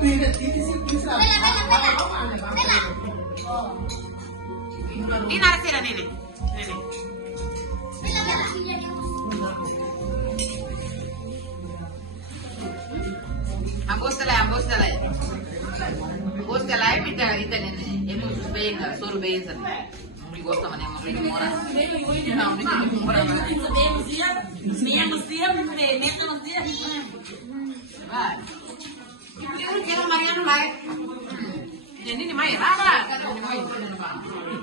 Ini narasi dan ini. Ambos dalai minta italiano. Hemos venga, solo venga. Non mi gusta, ma ne hemos venido mora. Non mi gusta mora. Vai. Jangan Mariano mai. Jadi ini mai rara.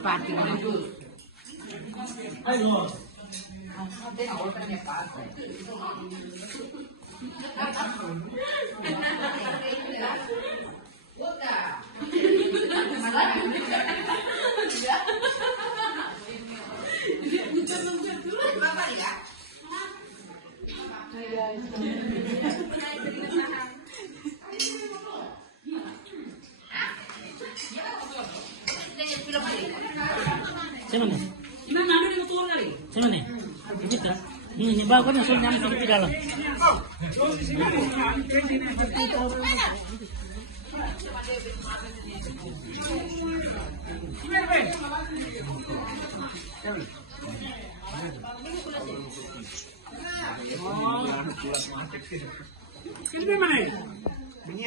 Parti itu. Ayo. Ada orang yang parti. Mana? Ini nado di motor kali. Mana? Ini kan? Ini bagus nih soalnya di dalam. Ini mana? Ini